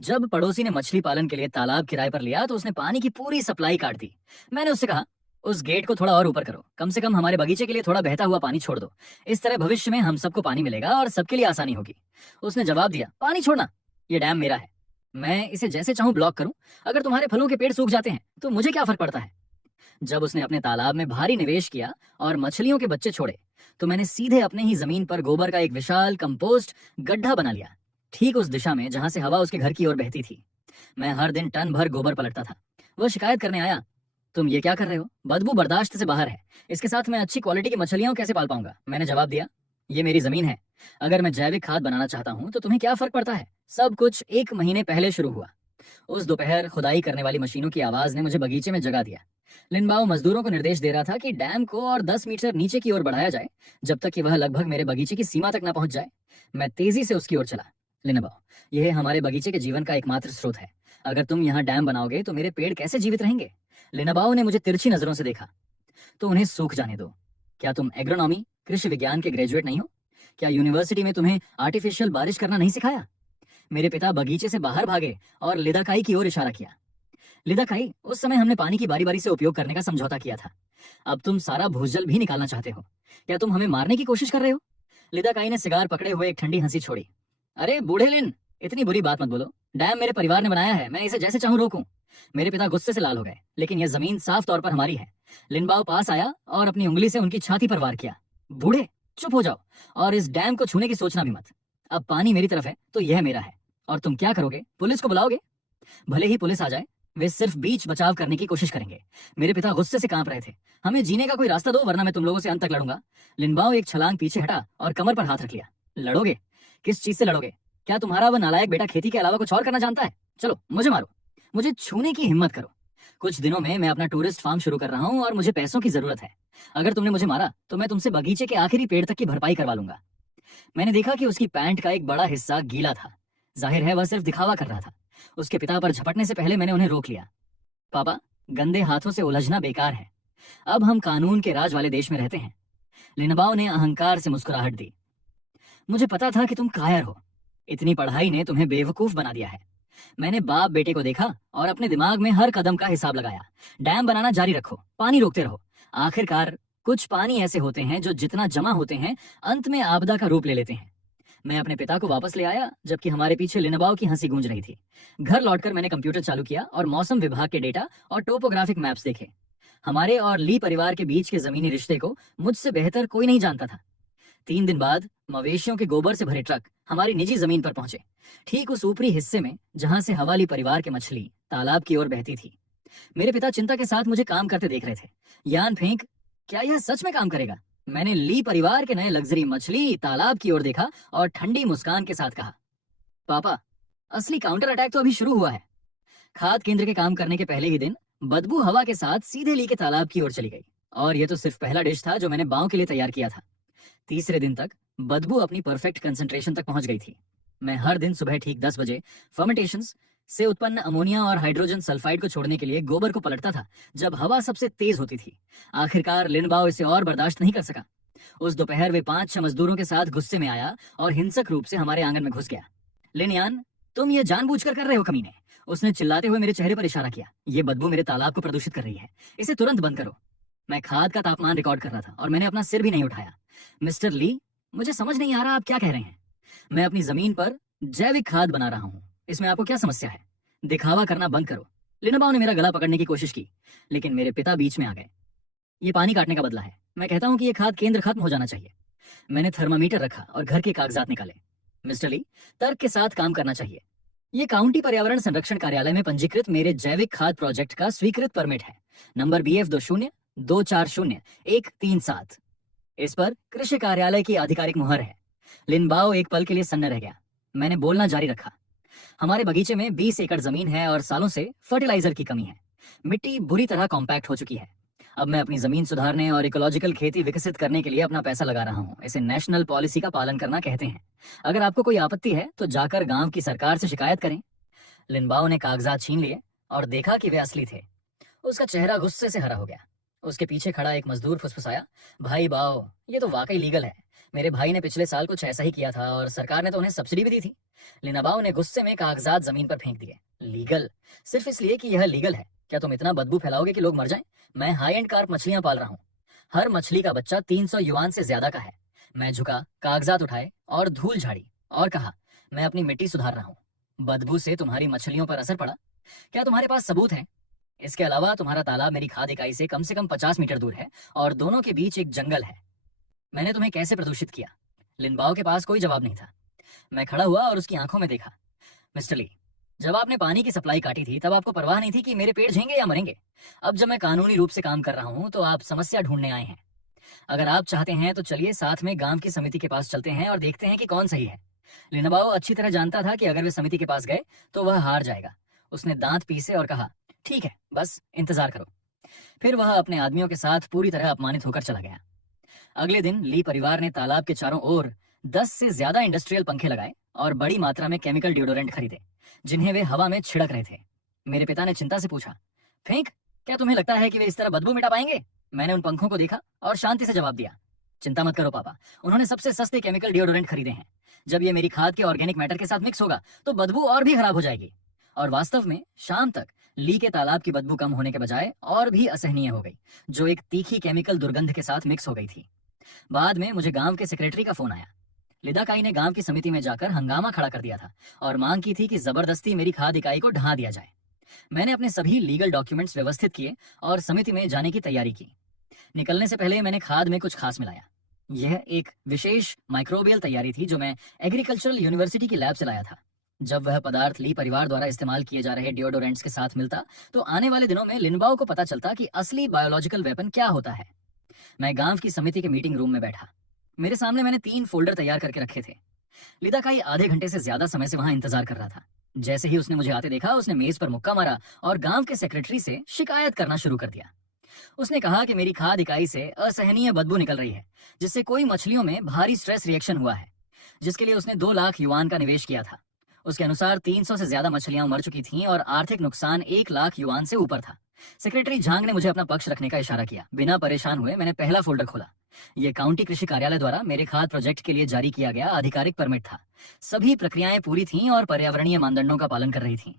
जब पड़ोसी ने मछली पालन के लिए तालाब किराए पर लिया तो उसने पानी की पूरी सप्लाई काट दी। मैंने उससे कहा, उस गेट को थोड़ा और ऊपर करो, कम से कम हमारे बगीचे के लिए थोड़ा बहता हुआ पानी छोड़ दो। इस तरह भविष्य में हम सबको पानी मिलेगा और सबके लिए आसानी होगी। उसने जवाब दिया, पानी छोड़ना, ये डैम मेरा है, मैं इसे जैसे चाहूं ब्लॉक करूं। अगर तुम्हारे फलों के पेड़ सूख जाते हैं तो मुझे क्या फर्क पड़ता है। जब उसने अपने तालाब में भारी निवेश किया और मछलियों के बच्चे छोड़े, तो मैंने सीधे अपने ही जमीन पर गोबर का एक विशाल कंपोस्ट गड्ढा बना लिया, ठीक उस दिशा में जहां से हवा उसके घर की ओर बहती थी। मैं हर दिन टन भर गोबर पलटता था। वो शिकायत करने आया, तुम ये क्या कर रहे हो, बदबू बर्दाश्त से बाहर है, इसके साथ मैं अच्छी क्वालिटी की मछलियां कैसे पाल पाऊंगा। मैंने जवाब दिया, ये मेरी जमीन है, अगर मैं जैविक खाद बनाना चाहता हूं तो तुम्हें क्या फर्क पड़ता है। सब कुछ 1 महीने पहले शुरू हुआ। उस दोपहर खुदाई करने वाली मशीनों की आवाज ने मुझे बगीचे में जगा दिया। लिनबाओ मजदूरों को निर्देश दे रहा था कि डैम को और 10 मीटर नीचे की ओर बढ़ाया जाए, जब तक कि वह लगभग मेरे बगीचे की सीमा तक न पहुंच जाए। मैं तेजी से उसकी ओर चला। लिनबाओ, यह हमारे बगीचे के जीवन का एकमात्र स्रोत है, अगर तुम यहाँ डैम बनाओगे तो मेरे पेड़ कैसे जीवित रहेंगे। लिनबाओ ने मुझे तिरछी नजरों से देखा। तो उन्हें सूख जाने दो। क्या तुम एग्रोनॉमी कृषि विज्ञान के ग्रेजुएट नहीं हो? क्या यूनिवर्सिटी में तुम्हें आर्टिफिशियल बारिश करना नहीं सिखाया। मेरे पिता बगीचे से बाहर भागे और लिदाकाई की ओर इशारा किया। लिदाकाई, उस समय हमने पानी की बारी बारी से उपयोग करने का समझौता किया था, अब तुम सारा भूजल भी निकालना चाहते हो। क्या तुम हमें मारने की कोशिश कर रहे हो। लिदाकाई ने सिगार पकड़े हुए एक ठंडी हंसी छोड़ी। अरे बूढ़े लिन, इतनी बुरी बात मत बोलो, डैम मेरे परिवार ने बनाया है, मैं इसे जैसे चाहूं रोकूं। मेरे पिता गुस्से से लाल हो गए, लेकिन यह जमीन साफ तौर पर हमारी है। लिनबाओ पास आया और अपनी उंगली से उनकी छाती पर वार किया। बूढ़े, चुप हो जाओ और इस डैम को छूने की सोचना भी मत। अब पानी मेरी तरफ है तो यह मेरा है, और तुम क्या करोगे, पुलिस को बुलाओगे। भले ही पुलिस आ जाए, वे सिर्फ बीच बचाव करने की कोशिश करेंगे। मेरे पिता गुस्से से कांप रहे थे। हमें जीने का कोई रास्ता दो, वरना मैं तुम लोगों से अंत तक लड़ूंगा। लिनबाओ एक छलांग पीछे हटा और कमर पर हाथ रख लिया। लड़ोगे? किस चीज से लड़ोगे? क्या तुम्हारा वह नालायक बेटा खेती के अलावा कुछ और करना जानता है? चलो मुझे मारो, मुझे छूने की हिम्मत करो। कुछ दिनों में मैं अपना टूरिस्ट फार्म शुरू कर रहा हूँ और मुझे पैसों की जरूरत है। अगर तुमने मुझे मारा तो मैं तुमसे बगीचे के आखिरी पेड़ तक की भरपाई करवा लूंगा। मैंने देखा कि उसकी पैंट का एक बड़ा हिस्सा गीला था। जाहिर है वह सिर्फ दिखावा कर रहा था। उसके पिता पर झपटने से पहले मैंने उन्हें रोक लिया। पापा, गंदे हाथों से उलझना बेकार है, अब हम कानून के राज वाले देश में रहते हैं। लिनबाओ ने अहंकार से मुस्कुराहट दी। मुझे पता था कि तुम कायर हो, इतनी पढ़ाई ने तुम्हें बेवकूफ बना दिया है। मैंने बाप बेटे को देखा और अपने दिमाग में हर कदम का हिसाब लगाया। डैम बनाना जारी रखो, पानी रोकते रहो। आखिरकार कुछ पानी ऐसे होते हैं जो जितना जमा होते हैं अंत में आपदा का रूप ले लेते हैं। मैं अपने पिता को वापस ले आया, जबकि हमारे पीछे लिनबाओ की हंसी गूंज रही थी। घर लौटकर मैंने कंप्यूटर चालू किया और मौसम विभाग के डेटा और टोपोग्राफिक मैप्स देखे। हमारे और ली परिवार के बीच के जमीनी रिश्ते को मुझसे बेहतर कोई नहीं जानता था। 3 दिन बाद मवेशियों के गोबर से भरे ट्रक हमारी निजी जमीन पर पहुंचे, ठीक उस ऊपरी हिस्से में जहां से हवाली परिवार की मछली तालाब की ओर बहती थी। मेरे पिता चिंता के साथ मुझे काम करते देख रहे थे। यान फेंक, क्या यह सच में काम करेगा। मैंने ली परिवार के नए लग्जरी मछली तालाब की ओर देखा और ठंडी मुस्कान के साथ कहा, पापा, असली काउंटर अटैक तो अभी शुरू हुआ है। खाद केंद्र के काम करने के पहले ही दिन बदबू हवा के साथ सीधे ली के तालाब की ओर चली गई, और यह तो सिर्फ पहला डिश था जो मैंने बाव के लिए तैयार किया था। तीसरे दिन तक बदबू अपनी परफेक्ट कंसंट्रेशन तक पहुंच गई थी। मैं हर दिन सुबह ठीक 10 बजे फर्मेंटेशंस से उत्पन्न अमोनिया और हाइड्रोजन सल्फाइड को छोड़ने के लिए गोबर को पलटता था, जब हवा सबसे तेज होती थी। आखिरकार लिनबाओ इसे और बर्दाश्त नहीं कर सका। उस दोपहर वे 5-6 मजदूरों के साथ गुस्से में आया और हिंसक रूप से हमारे आंगन में घुस गया। लिनयान, तुम ये जानबूझकर कर रहे हो कमीने। उसने चिल्लाते हुए मेरे चेहरे पर इशारा किया। ये बदबू मेरे तालाब को प्रदूषित कर रही है, इसे तुरंत बंद करो। मैं खाद का तापमान रिकॉर्ड कर रहा था और मैंने अपना सिर भी नहीं उठाया। मिस्टर ली, मुझे समझ नहीं आ रहा आप क्या कह रहे हैं। मैं अपनी जमीन पर जैविक खाद बना रहा हूँ, इसमें आपको क्या समस्या है। दिखावा करना बंद करो। लिनबाओ ने मेरा गला पकड़ने की कोशिश की, लेकिन मेरे पिता बीच में आ गए। ये पानी काटने का बदला है। मैं कहता हूँ कि ये खाद केंद्र खत्म हो जाना चाहिए। मैंने थर्मामीटर रखा और घर के कागजात निकाले। मिस्टर ली, तर्क के साथ काम करना चाहिए। ये काउंटी पर्यावरण संरक्षण कार्यालय में पंजीकृत मेरे जैविक खाद प्रोजेक्ट का स्वीकृत परमिट है, नंबर BF20240137। इस पर कृषि कार्यालय की आधिकारिक मुहर है। लिनबाओ एक पल के लिए सन्न रह गया। मैंने बोलना जारी रखा। हमारे बगीचे में 20 एकड़ जमीन है और सालों से फर्टिलाइजर की कमी है। मिट्टी बुरी तरह कॉम्पैक्ट हो चुकी है। अब मैं अपनी जमीन सुधारने और इकोलॉजिकल खेती विकसित करने के लिए अपना पैसा लगा रहा हूँ। इसे नेशनल पॉलिसी का पालन करना कहते हैं। अगर आपको कोई आपत्ति है तो जाकर गांव की सरकार से शिकायत करें। लिनबाओ ने कागजात छीन लिए और देखा कि वे असली थे। उसका चेहरा गुस्से से हरा हो गया। उसके पीछे खड़ा एक मजदूर फुसफुसाया, भाई बाओ, ये तो वाकई लीगल है, मेरे भाई ने पिछले साल कुछ ऐसा ही किया था और सरकार ने तो उन्हें सब्सिडी भी दी थी। लिनाबाओ ने गुस्से में कागजात जमीन पर फेंक दिए। लीगल? सिर्फ इसलिए कि यह लीगल है? क्या तुम इतना बदबू फैलाओगे कि लोग मर जाएं? मैं हाई एंड कार्प मछलियां पाल रहा हूँ। हर मछली का बच्चा 300 युआन से ज्यादा का है। मैं झुका, कागजात उठाए और धूल झाड़ी और कहा, मैं अपनी मिट्टी सुधार रहा हूँ। बदबू से तुम्हारी मछलियों पर असर पड़ा? क्या तुम्हारे पास सबूत है? इसके अलावा तुम्हारा तालाब मेरी खाद इकाई से कम 50 मीटर दूर है और दोनों के बीच एक जंगल है। मैंने तुम्हें कैसे प्रदूषित किया? लिनबाओ के पास कोई जवाब नहीं था। मैं खड़ा हुआ और उसकी आंखों में देखा। मिस्टर ली, जब आपने पानी की सप्लाई काटी थी तब आपको परवाह नहीं थी कि मेरे पेड़ झेंगे या मरेंगे। अब जब मैं कानूनी रूप से काम कर रहा हूँ तो आप समस्या ढूंढने आए हैं। अगर आप चाहते हैं तो चलिए साथ में गांव की समिति के पास चलते हैं और देखते हैं कि कौन सही है। लिनबाओ अच्छी तरह जानता था कि अगर वे समिति के पास गए तो वह हार जाएगा। उसने दांत पीसे और कहा, ठीक है, बस इंतजार करो। फिर वह अपने आदमियों के साथ पूरी तरह अपमानित होकर चला गया। अगले दिन ली परिवार ने तालाब के चारों ओर 10 से ज्यादा इंडस्ट्रियल पंखे लगाए और बड़ी मात्रा में केमिकल डिओडोरेंट खरीदे, जिन्हें वे हवा में छिड़क रहे थे। मेरे पिता ने चिंता से पूछा, फेंक, क्या तुम्हें लगता है कि वे इस तरह बदबू मिटा पाएंगे? मैंने उन पंखों को देखा और शांति से जवाब दिया, चिंता मत करो पापा, उन्होंने सबसे सस्ते केमिकल डिओडोरेंट खरीदे हैं। जब ये मेरी खाद के ऑर्गेनिक मैटर के साथ मिक्स होगा तो बदबू और भी खराब हो जाएगी। और वास्तव में शाम तक ली के तालाब की बदबू कम होने के बजाय और भी असहनीय हो गई, जो एक तीखी केमिकल दुर्गंध के साथ मिक्स हो गई थी। बाद में मुझे गांव के सेक्रेटरी का फोन आया। लिदाकाई ने गांव की समिति में जाकर हंगामा खड़ा कर दिया था और मांग की थी कि जबरदस्ती मेरी खाद इकाई को ढहा दिया जाए। मैंने अपने सभी लीगल डॉक्यूमेंट्स व्यवस्थित किए और समिति में जाने की तैयारी की। निकलने से पहले मैंने खाद में कुछ खास मिलाया। यह एक विशेष माइक्रोबियल तैयारी थी जो मैं एग्रीकल्चरल यूनिवर्सिटी की लैब से लाया था। जब वह पदार्थ ली परिवार द्वारा इस्तेमाल किए जा रहे डिओडोरेंट्स के साथ मिलता तो आने वाले दिनों में लिनबाओ को पता चलता कि असली बायोलॉजिकल वेपन क्या होता है। मैं गांव की समिति के मीटिंग रूम में बैठा। मेरे सामने मैंने 3 फोल्डर तैयार करके रखे थे। लिदाकाई आधे घंटे से ज्यादा समय से वहां इंतजार कर रहा था। जैसे ही उसने मुझे आते देखा, उसने मेज पर मुक्का मारा और गांव के सेक्रेटरी से शिकायत करना शुरू कर दिया। उसने कहा कि मेरी खाद इकाई से असहनीय बदबू निकल रही है, जिससे कोई मछलियों में भारी स्ट्रेस रिएक्शन हुआ है, जिसके लिए उसने 2 लाख युआन का निवेश किया था। उसके अनुसार 300 से ज्यादा मछलियां मर चुकी थीं और आर्थिक नुकसान 1 लाख युआन से ऊपर था। सेक्रेटरी झांग ने मुझे अपना पक्ष रखने का इशारा किया। बिना परेशान हुए मैंने पहला फोल्डर खोला। यह काउंटी कृषि कार्यालय द्वारा मेरे खाद प्रोजेक्ट के लिए जारी किया गया आधिकारिक परमिट था। सभी प्रक्रियाएं पूरी थीं और पर्यावरणीय मानदंडों का पालन कर रही थीं।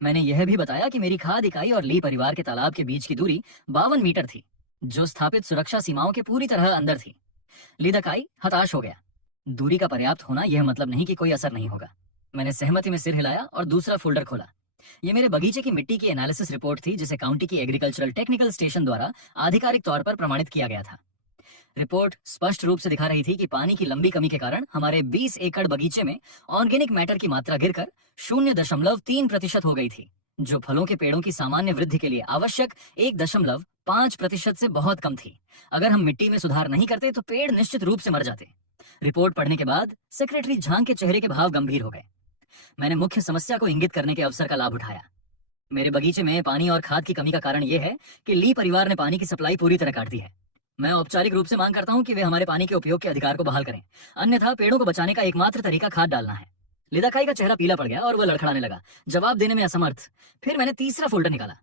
मैंने यह भी बताया कि मेरी खाद इकाई और ली परिवार के तालाब के बीच की दूरी 52 मीटर थी, जो स्थापित सुरक्षा सीमाओं के पूरी तरह अंदर थी। लिदाकाई हताश हो गया। दूरी का पर्याप्त होना यह मतलब नहीं कि कोई असर नहीं होगा। मैंने सहमति में सिर हिलाया और दूसरा फोल्डर खोला। ये मेरे बगीचे की मिट्टी की एनालिसिस रिपोर्ट थी, जिसे काउंटी की एग्रीकल्चरल टेक्निकल स्टेशन द्वारा आधिकारिक तौर पर प्रमाणित किया गया था। रिपोर्ट स्पष्ट रूप से दिखा रही थी कि पानी की लंबी कमी के कारण हमारे 20 एकड़ बगीचे में ऑर्गेनिक मैटर की मात्रा गिरकर 0.3% हो गई थी, जो फलों के पेड़ों की सामान्य वृद्धि के लिए आवश्यक 1.5% से बहुत कम थी। अगर हम मिट्टी में सुधार नहीं करते तो पेड़ निश्चित रूप से मर जाते। रिपोर्ट पढ़ने के बाद सेक्रेटरी झांग के चेहरे के भाव गंभीर हो गए। मैंने मुख्य समस्या को इंगित करने के अवसर का लाभ उठाया। मेरे बगीचे में पानी और खाद की कमी का कारण यह है कि ली परिवार ने पानी की सप्लाई पूरी तरह काट दी है। मैं औपचारिक रूप से मांग करता हूं कि वे हमारे पानी के उपयोग के अधिकार को बहाल करें, अन्यथा पेड़ों को बचाने का एकमात्र तरीका खाद डालना है। लिदाकाई का चेहरा पीला पड़ गया और वह लड़खड़ाने लगा, जवाब देने में असमर्थ। फिर मैंने तीसरा फोल्डर निकाला।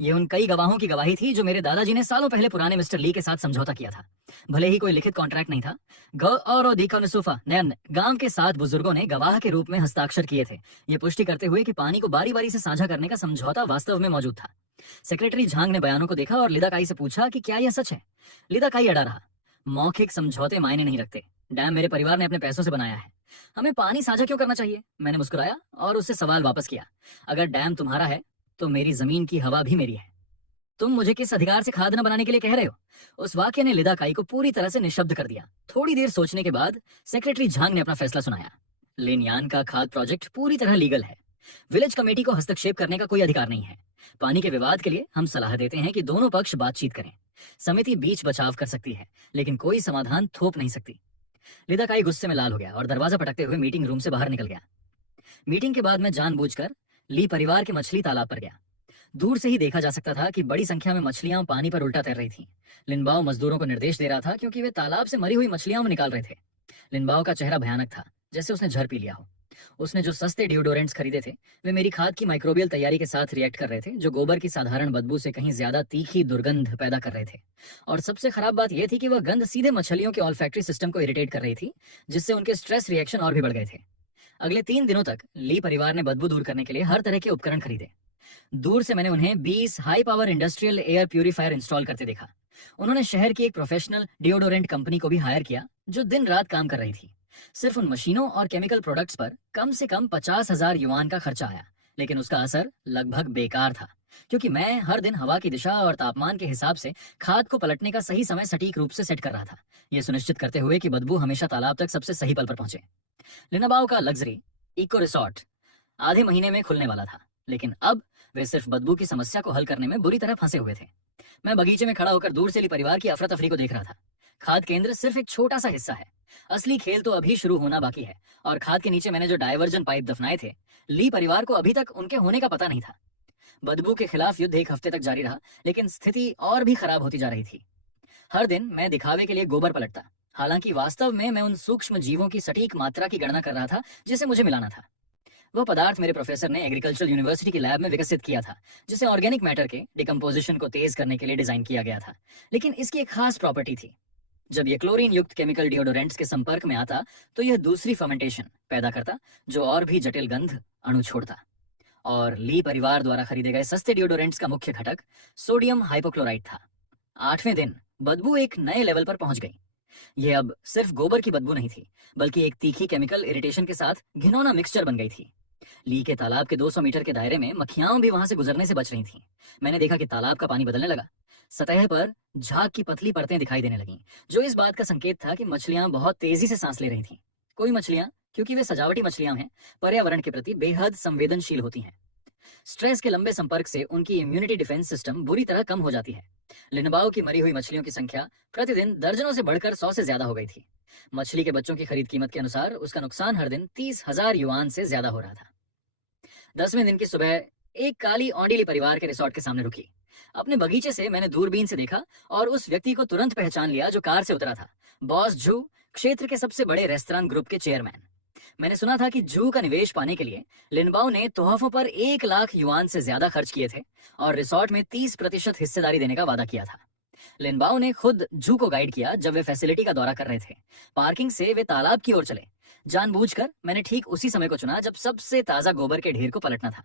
ये उन कई गवाहों की गवाही थी जो मेरे दादाजी ने सालों पहले पुराने मिस्टर ली के साथ समझौता किया था। भले ही कोई लिखित कॉन्ट्रैक्ट नहीं था, गांव के 7 बुजुर्गों ने गवाह के रूप में हस्ताक्षर किए थे, ये पुष्टि करते हुए कि पानी को बारी बारी से साझा करने का समझौता वास्तव में मौजूद था। सेक्रेटरी झांग ने बयानों को देखा और लिदाकाई से पूछा कि क्या यह सच है। लिदाकाई अड़ा रहा। मौखिक समझौते मायने नहीं रखते। डैम मेरे परिवार ने अपने पैसों से बनाया है, हमें पानी साझा क्यों करना चाहिए? मैंने मुस्कुराया और उससे सवाल वापस किया, अगर डैम तुम्हारा है तो मेरी जमीन की हवा भी मेरी है। तुम मुझे किस अधिकार से खाद न बनाने के लिए कह रहे हो? उस वाक्य ने लिदाकाई को पूरी तरह से निशब्द कर दिया। थोड़ी देर सोचने के बाद सेक्रेटरी झांग ने अपना फैसला सुनाया। लिनयान का खाद प्रोजेक्ट पूरी तरह लीगल है। विलेज कमेटी को हस्तक्षेप करने का कोई अधिकार नहीं है। पानी के विवाद के लिए हम सलाह देते हैं कि दोनों पक्ष बातचीत करें। समिति बीच बचाव कर सकती है, लेकिन कोई समाधान थोप नहीं सकती। लिदाकाई गुस्से में लाल हो गया और दरवाजा पटकते हुए मीटिंग रूम से बाहर निकल गया। मीटिंग के बाद मैं जानबूझकर ली परिवार के मछली तालाब पर गया। दूर से ही देखा जा सकता था कि बड़ी संख्या में मछलियां पानी पर उल्टा तैर रही थीं। लिनबाओ मजदूरों को निर्देश दे रहा था क्योंकि वे तालाब से मरी हुई मछलियां निकाल रहे थे। लिनबाओ का चेहरा भयानक था, जैसे उसने जहर पी लिया हो। उसने जो सस्ते डिओडोरेंट्स खरीदे थे, वे मेरी खाद की माइक्रोबियल तैयारी के साथ रिएक्ट कर रहे थे, जो गोबर की साधारण बदबू से कहीं ज्यादा तीखी दुर्गंध पैदा कर रहे थे। और सबसे खराब बात यह थी कि वह गंध सीधे मछलियों के ऑल्फैक्टरी सिस्टम को इरिटेट कर रही थी, जिससे उनके स्ट्रेस रिएक्शन और भी बढ़ गए थे। अगले 3 दिनों तक ली परिवार ने बदबू दूर करने के लिए हर तरह के उपकरण खरीदे। दूर से मैंने उन्हें 20 high power industrial air purifier install करते देखा। उन्होंने शहर की एक प्रोफेशनल डिओडोरेंट कंपनी को भी हायर किया, जो दिन रात काम कर रही थी। सिर्फ उन मशीनों और केमिकल प्रोडक्ट्स पर कम से कम 50,000 युआन का खर्चा आया, लेकिन उसका असर लगभग बेकार था, क्योंकि मैं हर दिन हवा की दिशा और तापमान के हिसाब से खाद को पलटने का सही समय सटीक रूप से सेट कर रहा था, यह सुनिश्चित करते हुए कि बदबू हमेशा तालाब तक सबसे सही पल पर पहुंचे। लिनाबाओ का लग्जरी इको रिसॉर्ट आधे महीने में खुलने वाला था, लेकिन अब वे सिर्फ बदबू की समस्या को हल करने में बुरी तरह फंसे हुए थे। मैं बगीचे में खड़ा होकर दूर से ली परिवार की अफरा तफरी को देख रहा था। खाद केंद्र सिर्फ एक छोटा सा हिस्सा है, असली खेल तो अभी शुरू होना बाकी है। और खाद के नीचे मैंने जो डायवर्जन पाइप दफनाए थे, ली परिवार को अभी तक उनके होने का पता नहीं था। बदबू के खिलाफ युद्ध एक हफ्ते तक जारी रहा, लेकिन स्थिति और भी खराब होती जा रही थी। हर दिन मैं दिखावे के लिए गोबर पलटता, हालांकि वास्तव में मैं उन सूक्ष्म जीवों की सटीक मात्रा की गणना कर रहा था जिसे मुझे मिलाना था। वह पदार्थ मेरे प्रोफेसर ने एग्रीकल्चरल यूनिवर्सिटी की लैब में विकसित किया था, जिसे ऑर्गेनिक मैटर के डिकम्पोजिशन को तेज करने के लिए डिजाइन किया गया था। लेकिन इसकी एक खास प्रॉपर्टी थी। जब यह क्लोरीन युक्त केमिकल डिओडोरेंट्स के संपर्क में आता, तो यह दूसरी फर्मेंटेशन पैदा करता, जो और भी जटिल गंध अणु छोड़ता। और ली परिवार द्वारा खरीदे गए सस्ते डिओडोरेंट्स का मुख्य घटक सोडियम हाइपोक्लोराइड था। 8वें दिन बदबू एक नए लेवल पर पहुंच गई। यह अब सिर्फ गोबर की बदबू नहीं थी, बल्कि एक तीखी केमिकल इरिटेशन के साथ घिनौना मिक्सचर बन गई थी। ली के तालाब के 200 मीटर के दायरे में मक्खियां भी वहां से गुजरने से बच रही थीं। मैंने देखा कि तालाब का पानी बदलने लगा। सतह पर झाग की पतली परतें दिखाई देने लगीं, जो इस बात का संकेत था कि मछलियां बहुत तेजी से सांस ले रही थीं। कोई मछलियां, क्योंकि वे सजावटी मछलियां हैं, पर्यावरण के प्रति बेहद संवेदनशील होती हैं। स्ट्रेस के लंबे संपर्क से उनकी इम्यूनिटी डिफेंस सिस्टम बुरी तरह कम हो जाती है। लिनबाओ की मरी हुई मछलियों की संख्या प्रतिदिन दर्जनों से बढ़कर 100 से ज्यादा हो गई थी। मछली के बच्चों की खरीद कीमत के अनुसार उसका नुकसान हर दिन 30,000 युआन से ज्यादा हो रहा था। 10वें दिन की सुबह एक काली औंडीली परिवार के रिसोर्ट के सामने रुकी। अपने बगीचे से मैंने दूरबीन से देखा और उस व्यक्ति को तुरंत पहचान लिया जो कार से उतरा था। बॉस जू, क्षेत्र के सबसे बड़े रेस्तरां ग्रुप के चेयरमैन। मैंने सुना था कि जू का निवेश पाने के लिए लिनबाओ ने तोहफों पर 1 लाख युआन से ज्यादा खर्च किए थे और रिसोर्ट में 30% हिस्सेदारी देने का वादा किया था। लिनबाओ ने खुद जू को गाइड किया जब वे फैसिलिटी का दौरा कर रहे थे। पार्किंग से वे तालाब की ओर चले। जानबूझकर मैंने ठीक उसी समय को चुना जब सबसे ताजा गोबर के ढेर को पलटना था।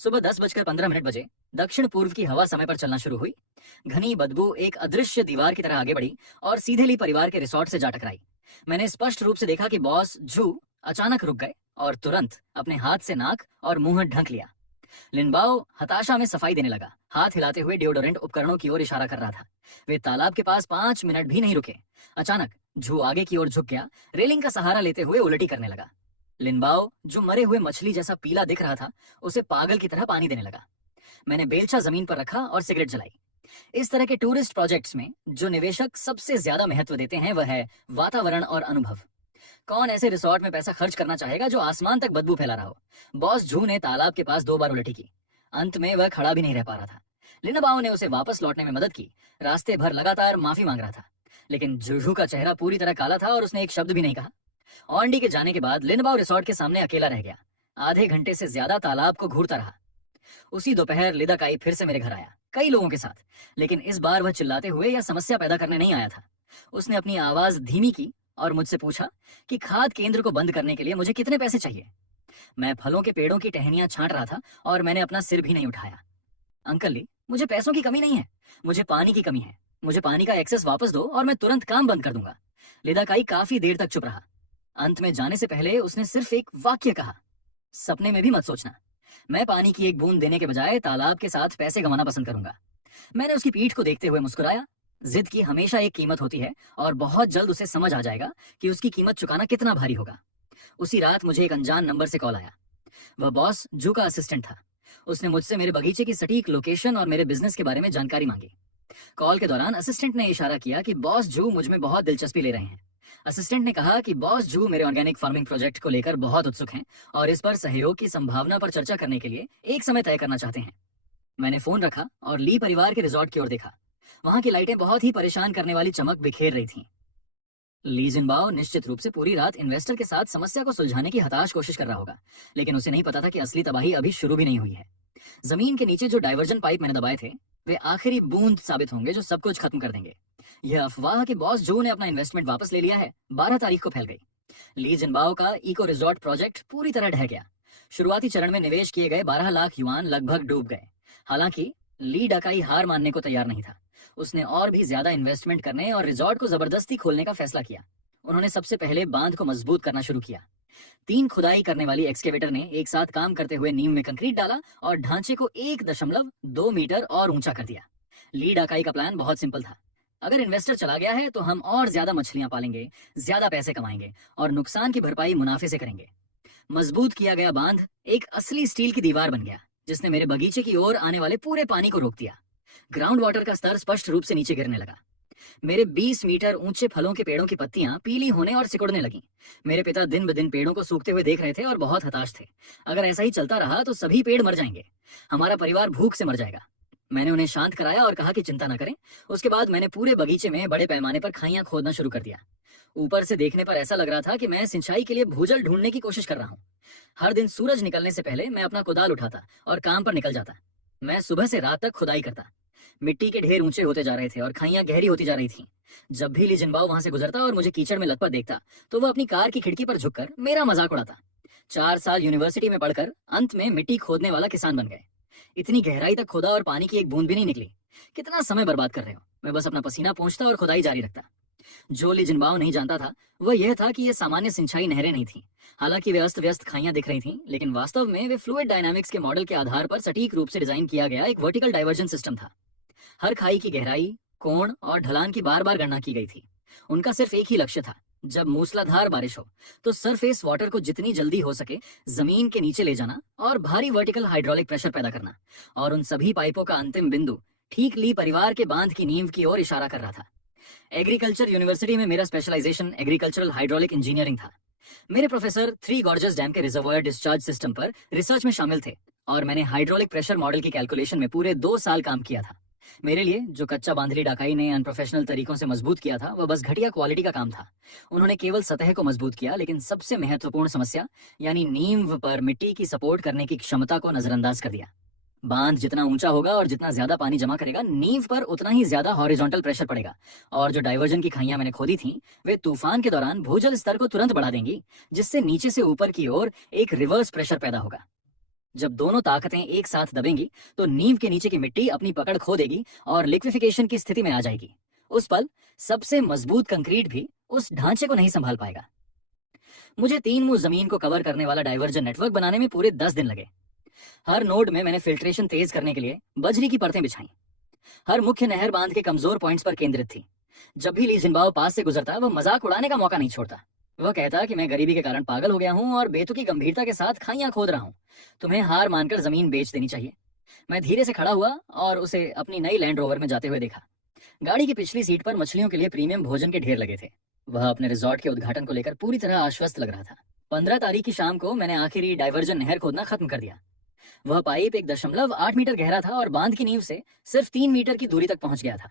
सुबह 10:15 बजे दक्षिण पूर्व की हवा समय पर चलना शुरू हुई। घनी बदबू एक अदृश्य दीवार की तरह आगे बढ़ी और सीधे ली परिवार के रिसोर्ट से जा टकराई। मैंने स्पष्ट रूप से देखा कि बॉस जू अचानक रुक गए और तुरंत अपने हाथ से नाक और मुंह ढक लिया। लिनबाओ हताशा में सफाई देने लगा, हाथ हिलाते हुए डिओडोरेंट उपकरणों की ओर इशारा कर रहा था। वे तालाब के पास 5 मिनट भी नहीं रुके। अचानक जू आगे की ओर झुक गया, रेलिंग का सहारा लेते हुए उलटी करने लगा। लिनबाओ, जो मरे हुए मछली जैसा पीला दिख रहा था, उसे पागल की तरह पानी देने लगा। मैंने बेलचा जमीन पर रखा और सिगरेट जलाई। इस तरह के टूरिस्ट प्रोजेक्ट्स में जो निवेशक सबसे ज्यादा महत्व देते हैं वह है वातावरण और अनुभव। कौन ऐसे रिसोर्ट में पैसा खर्च करना चाहेगा जो आसमान तक बदबू फैला रहा हो? बॉस जू ने तालाब के पास 2 बार उलटी की। अंत में वह खड़ा भी नहीं रह पा रहा था। लिनबाओ ने उसे वापस लौटने में मदद की। रास्ते भर लगातार माफी मांग रहा था, लेकिन जूजू का चेहरा पूरी तरह काला था और उसने एक शब्द भी नहीं कहा। ऑन्डी के जाने के बाद लिनबाओ रिसोर्ट के सामने अकेला रह गया। आधे घंटे से ज्यादा तालाब को घूरता रहा। उसी दोपहर लिदाकाई फिर से मेरे घर आया, कई लोगों के साथ, लेकिन इस बार वह चिल्लाते हुए या समस्या पैदा करने नहीं आया था। उसने अपनी आवाज धीमी की और मुझसे पूछा कि खाद केंद्र को बंद करने के लिए मुझे कितने पैसे चाहिए। मैं फलों के पेड़ों की टहनियां छांट रहा था और मैंने अपना सिर भी नहीं उठाया। अंकल ली, मुझे पैसों की कमी नहीं है, मुझे पानी की कमी है। मुझे पानी का एक्सेस वापस दो और मैं तुरंत काम बंद कर दूंगा। लिदाकाई काफी देर तक चुप रहा। अंत में जाने से पहले उसने सिर्फ एक वाक्य कहा, सपने में भी मत सोचना, मैं पानी की एक बूंद देने के बजाय तालाब के साथ पैसे गंवाना पसंद करूंगा। मैंने उसकी पीठ को देखते हुए मुस्कुराया। जिद की हमेशा एक कीमत होती है और बहुत जल्द उसे समझ आ जाएगा कि उसकी कीमत चुकाना कितना भारी होगा। उसी रात मुझे एक अनजान नंबर से कॉल आया। वह बॉस जू का असिस्टेंट था। उसने मुझसे मेरे बगीचे की सटीक लोकेशन और मेरे बिजनेस के बारे में जानकारी मांगी। कॉल के दौरान असिस्टेंट ने इशारा किया कि बॉस जू मुझ में बहुत दिलचस्पी ले रहे हैं। असिस्टेंट ने कहा कि बॉस जू मेरे ऑर्गेनिक फार्मिंग प्रोजेक्ट को लेकर बहुत उत्सुक हैं और इस पर सहयोग की संभावना पर चर्चा करने के लिए एक समय तय करना चाहते हैं। मैंने फोन रखा और ली परिवार के रिजॉर्ट की ओर देखा। वहां की लाइटें बहुत ही परेशान करने वाली चमक बिखेर रही थीं। ली जिनबाओ निश्चित रूप से पूरी रात इन्वेस्टर के साथ समस्या को सुलझाने की हताश कोशिश कर रहा होगा, लेकिन उसे नहीं पता था कि असली तबाही अभी शुरू भी नहीं हुई है। जमीन के नीचे जो डाइवर्जन पाइप मैंने दबाए थे, वे आखिरी बूंद साबित होंगे जो सब कुछ खत्म कर देंगे। यह अफवाह कि बॉस जो ने अपना इन्वेस्टमेंट वापस ले लिया है 12 तारीख को फैल गई। ली जिनबाओ का इको रिजॉर्ट प्रोजेक्ट पूरी तरह ढह गया। शुरुआती चरण में निवेश किए गए 12 लाख युआन लगभग डूब गए। हालांकि ली डकाई हार मानने को तैयार नहीं था। उसने और भी ज्यादा इन्वेस्टमेंट करने और रिजॉर्ट को जबरदस्ती खोलने का फैसला किया। उन्होंने सबसे पहले बांध को मजबूत करना शुरू किया। 3 खुदाई करने वाली एक्सकेवेटर ने एक साथ काम करते हुए नींव में कंक्रीट डाला और ढांचे को 1.2 मीटर और ऊंचा कर दिया। लीड अकाई का प्लान बहुत सिंपल था। अगर इन्वेस्टर चला गया है तो हम और ज्यादा मछलियां पालेंगे, ज्यादा पैसे कमाएंगे और नुकसान की भरपाई मुनाफे से करेंगे। मजबूत किया गया बांध एक असली स्टील की दीवार बन गया, जिसने मेरे बगीचे की ओर आने वाले पूरे पानी को रोक दिया। ग्राउंड वाटर का स्तर स्पष्ट रूप से नीचे गिरने लगा। मेरे 20 मीटर ऊंचे फलों के पेड़ों की पत्तियां पीली होने और सिकुड़ने लगीं। मेरे पिता दिन ब दिन पेड़ों को सूखते हुए देख रहे थे और बहुत हताश थे। अगर ऐसा ही चलता रहा तो सभी पेड़ मर जाएंगे, हमारा परिवार भूख से मर जाएगा। मैंने उन्हें शांत कराया और कहा कि चिंता न करें। उसके बाद मैंने पूरे बगीचे में बड़े पैमाने पर खाइयां खोदना शुरू कर दिया। ऊपर से देखने पर ऐसा लग रहा था कि मैं सिंचाई के लिए भूजल ढूंढने की कोशिश कर रहा हूँ। हर दिन सूरज निकलने से पहले मैं अपना कुदाल उठाता और काम पर निकल जाता। मैं सुबह से रात तक खुदाई करता। मिट्टी के ढेर ऊंचे होते जा रहे थे और खाइयां गहरी होती जा रही थीं। जब भी ली जिनबाओ वहां से गुजरता और मुझे कीचड़ में लथपथ देखता तो वह अपनी कार की खिड़की पर झुककर मेरा मजाक उड़ाता। 4 साल यूनिवर्सिटी में पढ़कर अंत में मिट्टी खोदने वाला किसान बन गए। इतनी गहराई तक खोदा और पानी की एक बूंद भी नहीं निकली। कितना समय बर्बाद कर रहे हो। मैं बस अपना पसीना पोंछता और खुदाई जारी रखता। जो ली जिनबाओ नहीं जानता था वह यह था कि यह सामान्य सिंचाई नहरें नहीं थी। हालांकि वे अस्त व्यस्त खाइयां दिख रही थीं, लेकिन वास्तव में वे फ्लूइड डायनामिक्स के मॉडल के आधार पर सटीक रूप से डिजाइन किया गया एक वर्टिकल डाइवर्जन सिस्टम था। हर खाई की गहराई, कोण और ढलान की बार बार गणना की गई थी। उनका सिर्फ एक ही लक्ष्य था, जब मूसलाधार बारिश हो तो सरफेस वाटर को जितनी जल्दी हो सके जमीन के नीचे ले जाना और भारी वर्टिकल हाइड्रोलिक प्रेशर पैदा करना। और उन सभी पाइपों का अंतिम बिंदु ठीक ली परिवार के बांध की नींव की ओर इशारा कर रहा था। एग्रीकल्चर यूनिवर्सिटी में मेरा स्पेशलाइजेशन एग्रीकल्चरल हाइड्रोलिक इंजीनियरिंग था। मेरे प्रोफेसर 3 गॉर्जस डैम के रिजर्वायर डिस्चार्ज सिस्टम पर रिसर्च में शामिल थे और मैंने हाइड्रोलिक प्रेशर मॉडल की कैलकुलेशन में पूरे 2 साल काम किया था। मेरे लिए जो कच्चा बांधली डाकाई ने अनप्रोफेशनल तरीकों से मजबूत किया था वह बस घटिया क्वालिटी का काम था। उन्होंने केवल सतह को मजबूत किया, लेकिन सबसे महत्वपूर्ण समस्या यानी नींव पर मिट्टी की सपोर्ट करने की क्षमता को नजरअंदाज कर दिया। बांध जितना ऊंचा होगा और जितना ज्यादा पानी जमा करेगा, नींव पर उतना ही ज्यादा हॉरिजॉन्टल प्रेशर पड़ेगा। और जो डाइवर्जन की खाइयां मैंने खोदी थीं, वे तूफान के दौरान भूजल स्तर को तुरंत बढ़ा देंगी, जिससे नीचे से ऊपर की ओर एक रिवर्स प्रेशर पैदा होगा। जब दोनों ताकतें एक साथ दबेंगी तो नींव के नीचे की मिट्टी अपनी पकड़ खो देगी और लिक्विफिकेशन की स्थिति में आ जाएगी। उस पल सबसे मजबूत कंक्रीट भी उस ढांचे को नहीं संभाल पाएगा। मुझे 3 मुंह जमीन को कवर करने वाला डाइवर्जन नेटवर्क बनाने में पूरे 10 दिन लगे। हर नोड में मैंने फिल्ट्रेशन तेज करने के लिए बजरी की परतें बिछाई। हर मुख्य नहर बांध के कमजोर पॉइंट्स पर केंद्रित थी। जब भी ली जिनबाओ पास से गुजरता वह मजाक उड़ाने का मौका नहीं छोड़ता। वह कहता कि मैं गरीबी के कारण पागल हो गया हूं और बेतुकी गंभीरता के साथ खाइयां खोद रहा हूं। तुम्हें हार मानकर जमीन बेच देनी चाहिए। मैं धीरे से खड़ा हुआ और उसे अपनी नई लैंड रोवर में जाते हुए देखा। गाड़ी की पिछली सीट पर मछलियों के लिए प्रीमियम भोजन के ढेर लगे थे। वह अपने रिजॉर्ट के उद्घाटन को लेकर पूरी तरह आश्वस्त लग रहा था। 15 तारीख की शाम को मैंने आखिरी डाइवर्जन नहर खोदना खत्म कर दिया। वह पाइप 1.8 मीटर गहरा था और बांध की नींव से सिर्फ 3 मीटर की दूरी तक पहुंच गया था।